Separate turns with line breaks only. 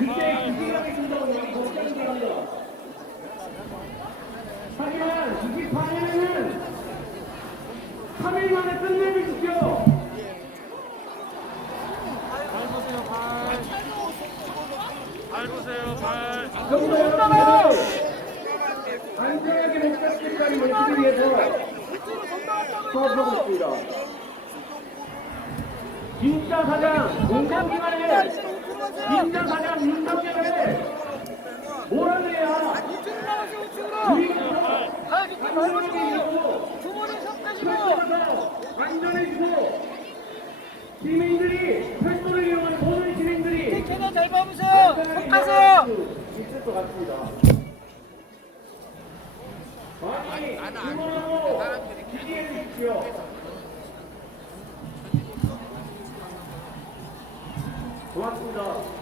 근데 김기현의 운동은 못생겨요. 하지만 28년에는 3일 만에 끝내주십시오. 발 보세요, 발.
여러분, 여러분, 안전하게 목적지까지 모시기 위해서 수업하고 있습니다. 진짜 사장 공공기관에 진짜 사장 윤석열에 뭐라 그래야 안전해지고 시민들이 철도를 이용한 모든 시민들이
캐나 잘 봐보세요. 손 타세요.
있을 것 같습니다. 많이 응원하고 지지해 주십시오. 고맙습니다.